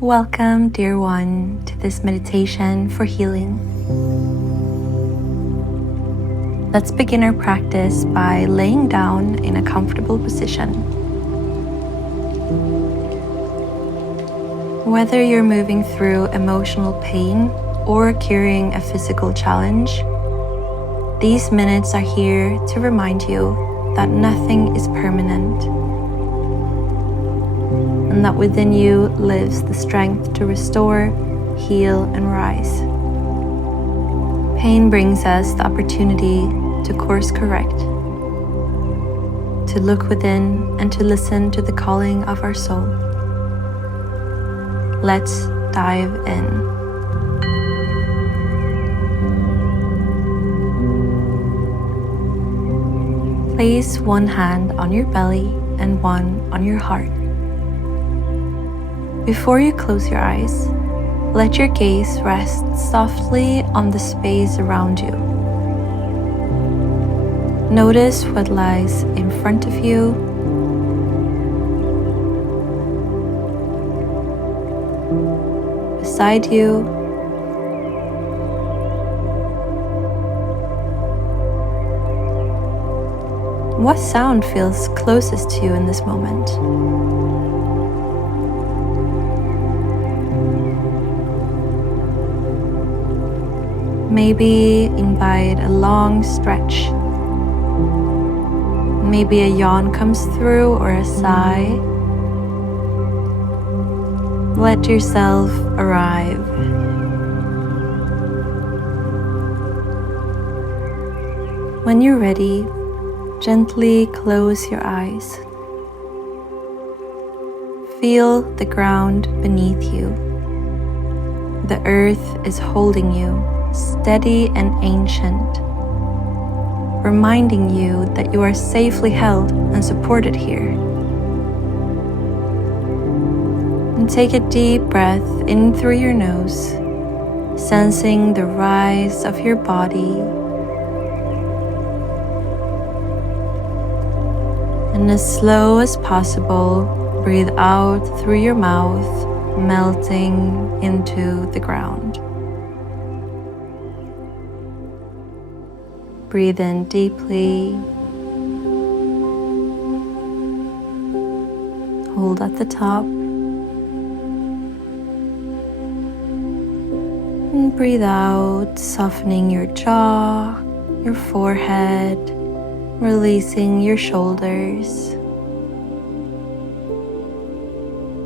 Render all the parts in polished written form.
Welcome, dear one, to this meditation for healing. Let's begin our practice by laying down in a comfortable position. Whether you're moving through emotional pain or carrying a physical challenge, these minutes are here to remind you that nothing is permanent, and that within you lives the strength to restore, heal, and rise. Pain brings us the opportunity to course correct, to look within, and to listen to the calling of our soul. Let's dive in. Place one hand on your belly and one on your heart. Before you close your eyes, let your gaze rest softly on the space around you. Notice what lies in front of you, beside you, what sound feels closest to you in this moment? Maybe invite a long stretch. Maybe a yawn comes through or a sigh. Let yourself arrive. When you're ready, gently close your eyes. Feel the ground beneath you. The earth is holding you, steady and ancient, reminding you that you are safely held and supported here. And take a deep breath in through your nose, sensing the rise of your body. And as slow as possible, breathe out through your mouth, melting into the ground. Breathe in deeply. Hold at the top. And breathe out, softening your jaw, your forehead, releasing your shoulders.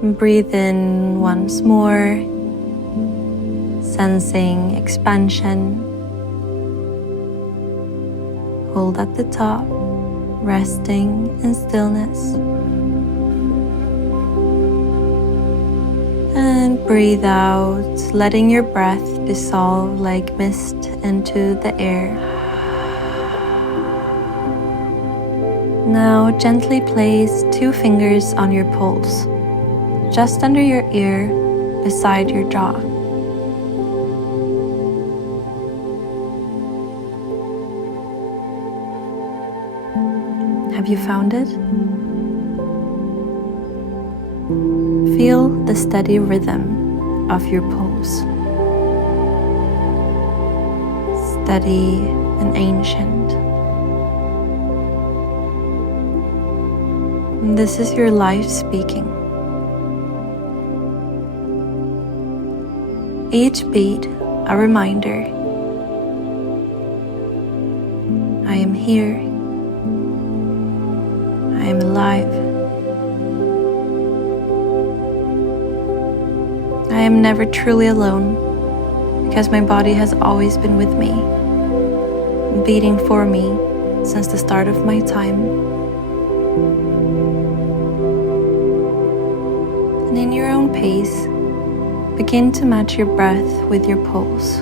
And breathe in once more, sensing expansion. Hold at the top, resting in stillness. And breathe out, letting your breath dissolve like mist into the air. Now gently place 2 fingers on your pulse, just under your ear, beside your jaw. Have you found it? Feel the steady rhythm of your pulse. Steady and ancient. And this is your life speaking. Each beat a reminder. I am here. I am alive. I am never truly alone because my body has always been with me, beating for me since the start of my time. And in your own pace, begin to match your breath with your pulse.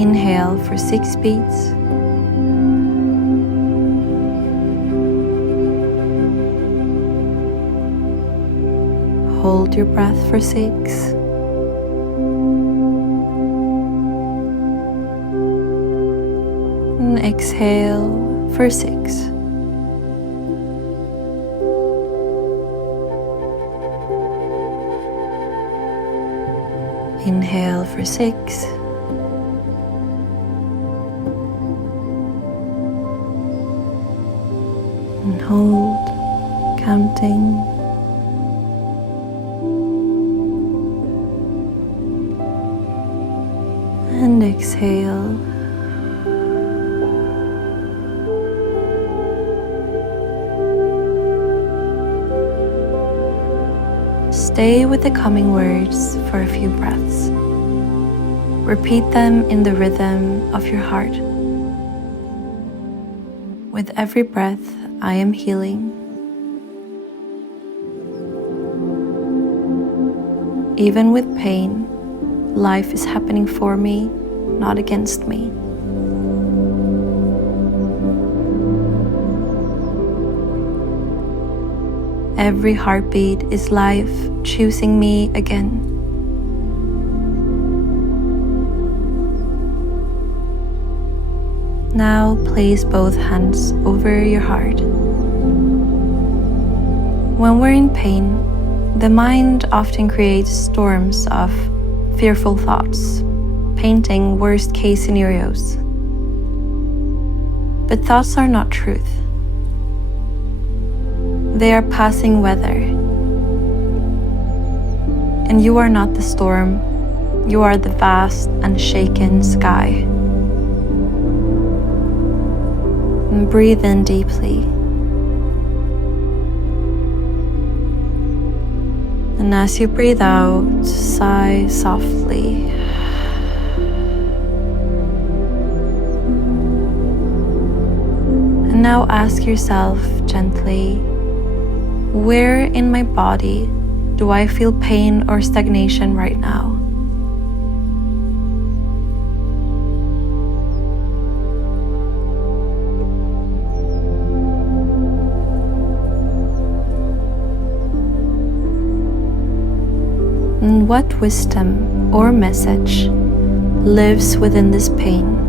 Inhale for 6 beats. Hold your breath for 6. And exhale for 6. Inhale for 6. And hold, counting. And exhale. Stay with the coming words for a few breaths. Repeat them in the rhythm of your heart. With every breath, I am healing. Even with pain, life is happening for me, not against me. Every heartbeat is life choosing me again. Now place both hands over your heart. When we're in pain, the mind often creates storms of fearful thoughts, painting worst-case scenarios. But thoughts are not truth. They are passing weather. And you are not the storm, you are the vast, unshaken sky. And breathe in deeply. And as you breathe out, sigh softly. And now ask yourself gently, where in my body do I feel pain or stagnation right now? And what wisdom or message lives within this pain?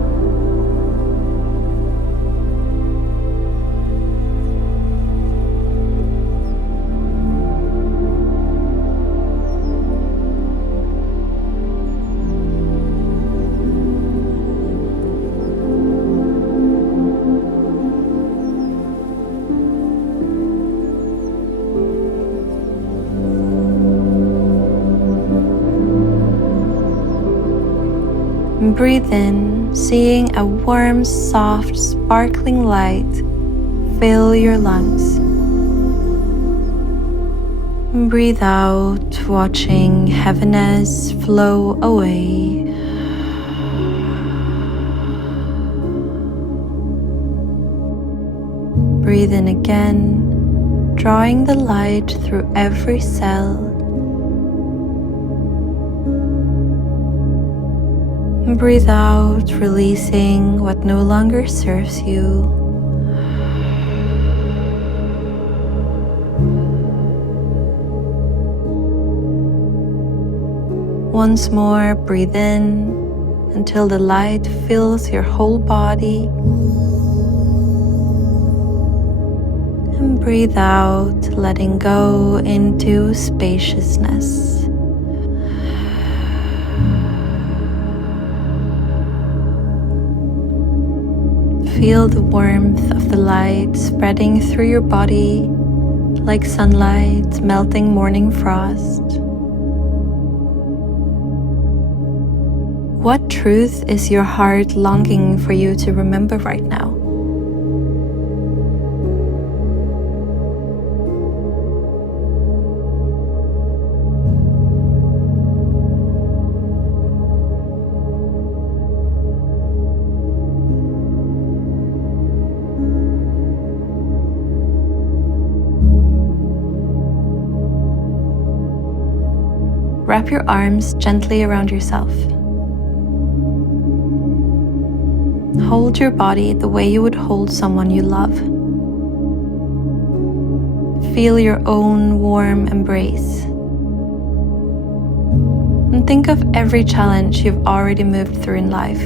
Breathe in, seeing a warm, soft, sparkling light fill your lungs. Breathe out, watching heaviness flow away. Breathe in again, drawing the light through every cell. Breathe out, releasing what no longer serves you. Once more, breathe in until the light fills your whole body. And breathe out, letting go into spaciousness. Feel the warmth of the light spreading through your body like sunlight melting morning frost. What truth is your heart longing for you to remember right now? Wrap your arms gently around yourself. Hold your body the way you would hold someone you love. Feel your own warm embrace. And think of every challenge you've already moved through in life.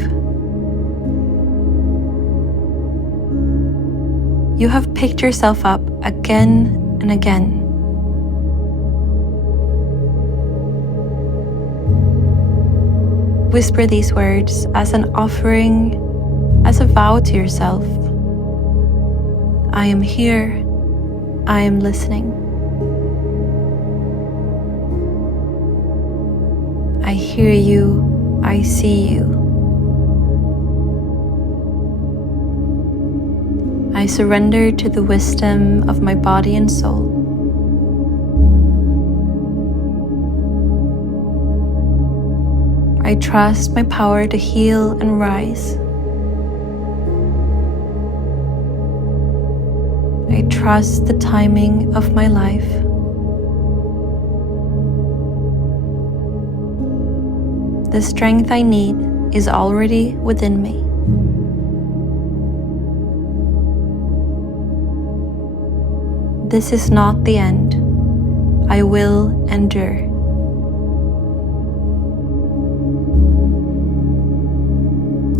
You have picked yourself up again and again. Whisper these words as an offering, as a vow to yourself. I am here. I am listening. I hear you. I see you. I surrender to the wisdom of my body and soul. I trust my power to heal and rise. I trust the timing of my life. The strength I need is already within me. This is not the end. I will endure.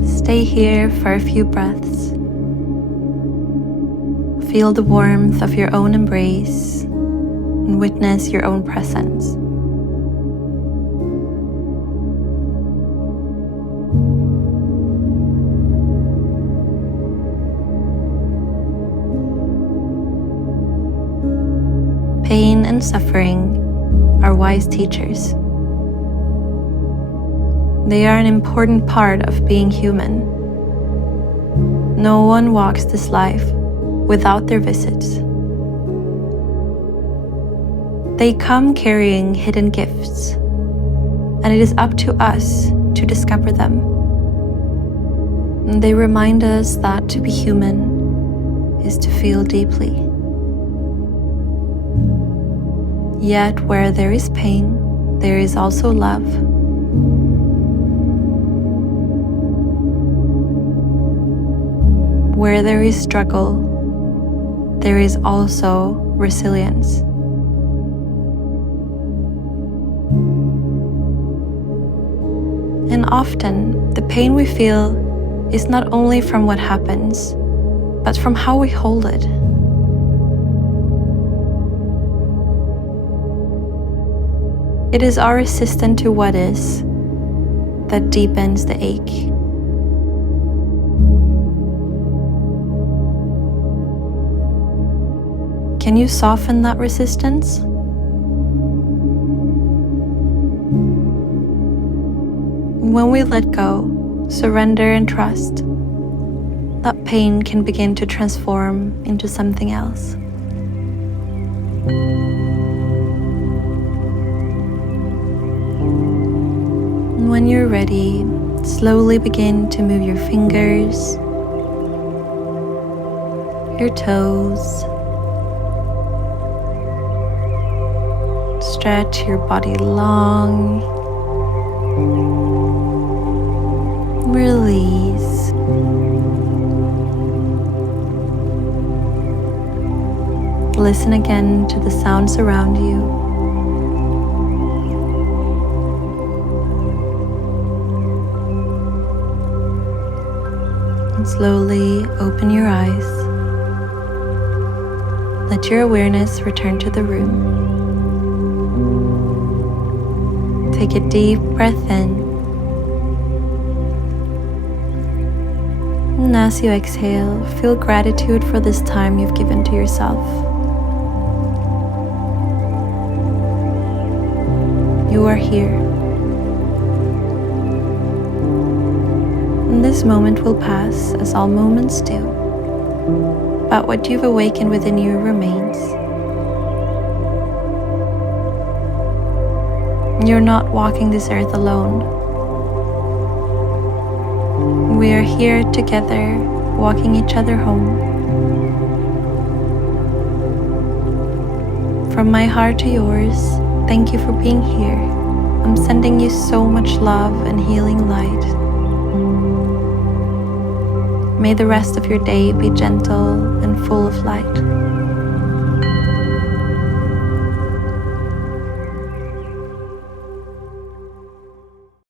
Stay here for a few breaths. Feel the warmth of your own embrace and witness your own presence. Pain and suffering are wise teachers. They are an important part of being human. No one walks this life without their visits. They come carrying hidden gifts, and it is up to us to discover them. And they remind us that to be human is to feel deeply. Yet where there is pain, there is also love. Where there is struggle, there is also resilience. And often, the pain we feel is not only from what happens, but from how we hold it. It is our resistance to what is that deepens the ache. Can you soften that resistance? When we let go, surrender and trust, that pain can begin to transform into something else. When you're ready, slowly begin to move your fingers, your toes. Stretch your body long. Release. Listen again to the sounds around you. And slowly open your eyes. Let your awareness return to the room. Take a deep breath in. And as you exhale, feel gratitude for this time you've given to yourself. You are here. And this moment will pass, as all moments do. But what you've awakened within you remains. You're not walking this earth alone. We are here together, walking each other home. From my heart to yours, thank you for being here. I'm sending you so much love and healing light. May the rest of your day be gentle and full of light.